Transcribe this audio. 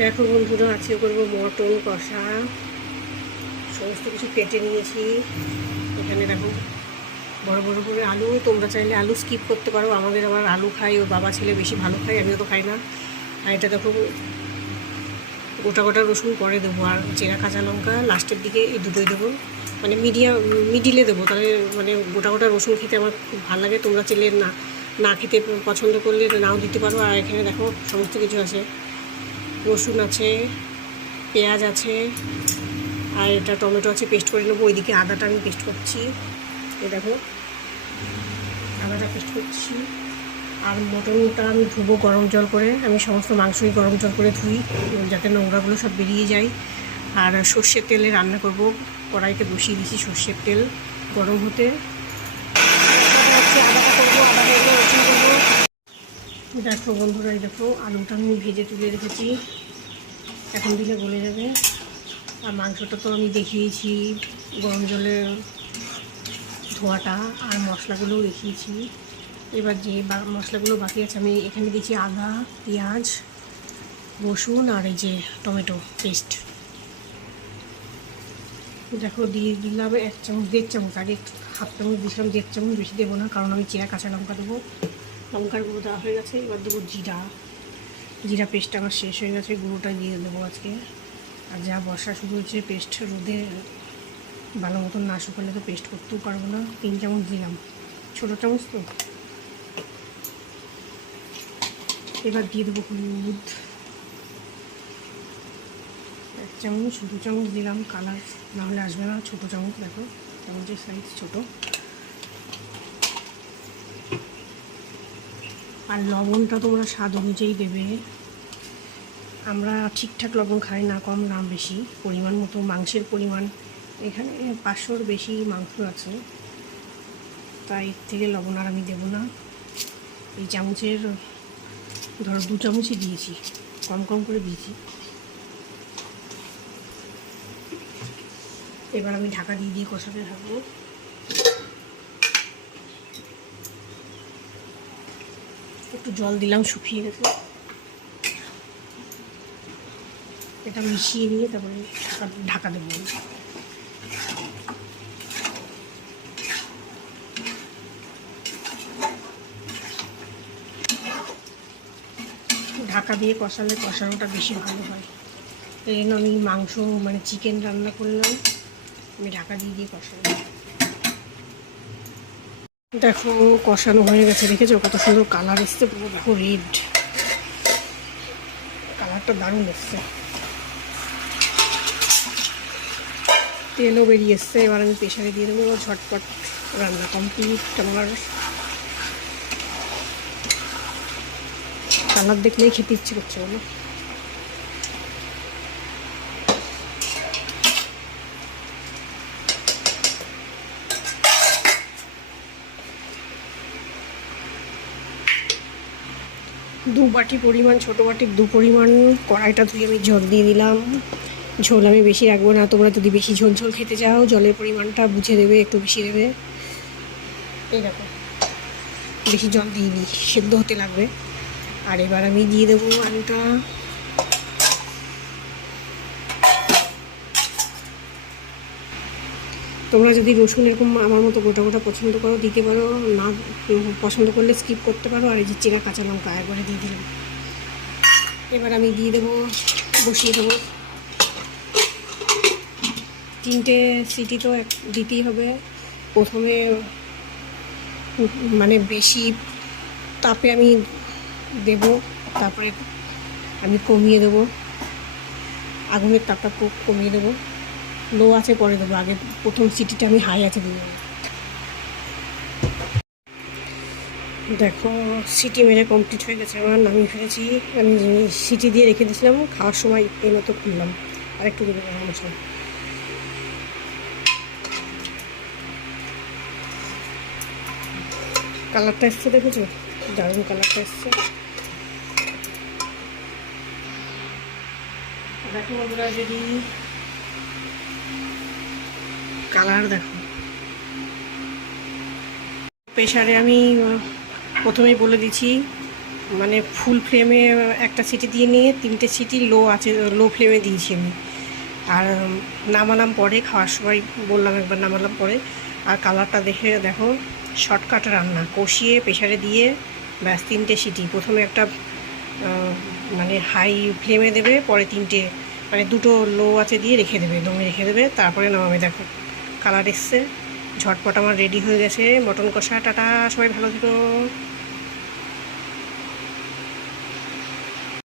দেখো বন্ধুরা, আজকে করবো মটন কষা। সমস্ত কিছু কেটে নিয়েছি। এখানে দেখো বড় বড় করে আলু। তোমরা চাইলে আলু স্কিপ করতে পারো, আমাদের আবার আলু খাই, ওর বাবা ছেলে বেশি ভালো খায়, আমিও তো খাই না। আর এটা দেখো গোটা গোটা রসুন পরে দেবো, আর চেরা কাঁচা লঙ্কা লাস্টের দিকে, এই দুটোই দেবো। মানে মিডিলে দেবো, তাহলে মানে গোটা গোটা রসুন খেতে আমার খুব ভালো লাগে। তোমরা চাইলে না খেতে পছন্দ করলে নাও দিতে পারো। আর এখানে দেখো সমস্ত কিছু আছে, রসুন আছে, পেঁয়াজ আছে, আর এটা টমেটো আছে, পেস্ট করে নেবো। ওইদিকে আদাটা আমি পেস্ট করছি, এই দেখো আদাটা পেস্ট করছি। আর মটনটা আমি ধুবো গরম জল করে। আমি সমস্ত মাংসই গরম জল করে ধুই, যাতে নোংরাগুলো সব বেরিয়ে যায়। আর সর্ষের তেলে রান্না করব, কড়াইতে বসিয়ে দিয়েছি সর্ষের তেল গরম হতে। আদাটা করবো, আদা করবো, রসুন করবো। দেখো বন্ধুরা, এই দেখো আলুটা আমি ভেজে তুলে রেখেছি, এখন দিলে গলে যাবে। আর মাংসটা তো আমি দেখিয়েছি গরম জলে ধোয়াটা, আর মশলাগুলোও দেখিয়েছি। এবার যে মশলাগুলো বাকি আছে, আমি এখানে দিয়েছি আদা, পেঁয়াজ, রসুন, আর এই যে টমেটো পেস্ট। দেখো দিয়ে দিলাম 1 চামচ, 1.5 চামচ, আগে 1/2 চামচ দিয়েছিলাম, 1.5 চামচ, বেশি দেবো না, কারণ আমি চেরা কাঁচা লঙ্কা দেবো। লঙ্কার গুঁড়ো দেওয়া হয়ে গেছে। এবার দেবো জিরা পেস্ট আমার শেষ হয়ে গেছে, গুঁড়োটা দিয়ে দেবো আজকে। আর যা বর্ষা শুরু হয়েছে, পেস্ট রোদে ভালো মতন না শুকালে তো পেস্ট করতেও পারবো না। 3 চামচ দিলাম, ছোটো চামচ তো। এবার দিয়ে দেবো হলুদ 1 চামচ, 2 চামচ দিলাম, কালার না হলে আসবে না। ছোটো চামচ, দেখো চামচের সাইজ ছোটো। আর লবণটা তোমরা স্বাদ অনুযায়ী দেবে। আমরা ঠিকঠাক লবণ খাই না, কম না বেশি, পরিমাণ মতো। মাংসের পরিমাণ এখানে 500-র বেশি মাংস আছে, তাই এর থেকে লবণ আর আমি দেবো না। এই চামচের ধরো 2 চামচই দিয়েছি, কম কম করে দিয়েছি। এবার আমি ঢাকা দিয়ে কষাতে থাকবো। একটু জল দিলাম, শুকিয়ে গেছে। এটা মিশিয়ে নিয়ে তারপরে ঢাকা দেবো। ঢাকা দিয়ে কষালে কষানোটা বেশি ভালো হয়। এই জন্য আমি মাংস মানে চিকেন রান্না করলাম, আমি ঢাকা দিয়ে কষালাম। দেখো কষানো হয়ে গেছে, দেখেছো কত সুন্দর কালার এসছে, পুরো দেখো রেড কালারটা, দারুণ এসছে, তেলও বেরিয়ে এসছে। এবার আমি প্রেশারে দিয়ে দেবো, ঝটপট রান্না কমপ্লিট আমার। কালার দেখলেই খেতে ইচ্ছে করছে বলো। দু বাটি পরিমাণ, ছোটো বাটির 2 পরিমাণ কড়াইটা ধুয়ে আমি জল দিয়ে দিলাম। ঝোল আমি বেশি রাখবো না, তোমরা যদি বেশি ঝোল ঝোল খেতে চাও জলের পরিমাণটা বুঝে দেবে, একটু বেশি দেবে। এই দেখো বেশি জল দিইনি, সেদ্ধ হতে লাগবে। আর এবার আমি দিয়ে দেবো আলুটা। তোমরা যদি রসুন এরকম আমার মতো গোটা গোটা পছন্দ করো দিতে পারো, না পছন্দ করলে স্কিপ করতে পারো। আর এই যে চেরা কাঁচা লঙ্কা একবারে দিয়ে দিলাম। এবার আমি দিয়ে দেবো, বসিয়ে দেবো। 3টে সিটি তো দিতেই হবে। প্রথমে মানে বেশি তাপে আমি দেব, তারপরে আমি কমিয়ে দেবো, আগুনের তাপটা কমিয়ে দেবো, লো আছে পরে দেবো। আগে প্রথম সিটিটা আমি হাই আছে দিয়ে দেবো। দেখো সিটি মেরে কমপ্লিট হয়ে গেছে, আমার নামিয়ে ফেলেছি। আমি সিটি দিয়ে রেখে দিয়েছিলাম, খাওয়ার সময় এই মতো খুললাম। আর একটু দেবো গরম মশলা। কালারটা এসছে, দেখেছো দারুণ কালারটা এসছে। দেখো বন্ধুরা, যদি কালার দেখো, প্রেশারে আমি প্রথমেই বলে দিচ্ছি মানে ফুল ফ্লেমে একটা সিটি দিয়ে নিয়ে 3টে সিটি লো ফ্লেমে দিয়েছি আমি। আর নামালাম পরে, খাওয়ার সময় বললাম একবার নামালাম পরে। আর কালারটা দেখে দেখো, শর্টকাট রান্না, কষিয়ে প্রেশারে দিয়ে ব্যাস 3টে সিটি। প্রথমে একটা মানে হাই ফ্লেমে দেবে, পরে 3টে মানে 2টো লো আছে দিয়ে রেখে দেবে, দমে রেখে দেবে, তারপরে নামাবে। দেখো কালার এসছে, ঝটপট আমার রেডি হয়ে গেছে মটন কষা। টাটা, সবাই ভালো থেকো।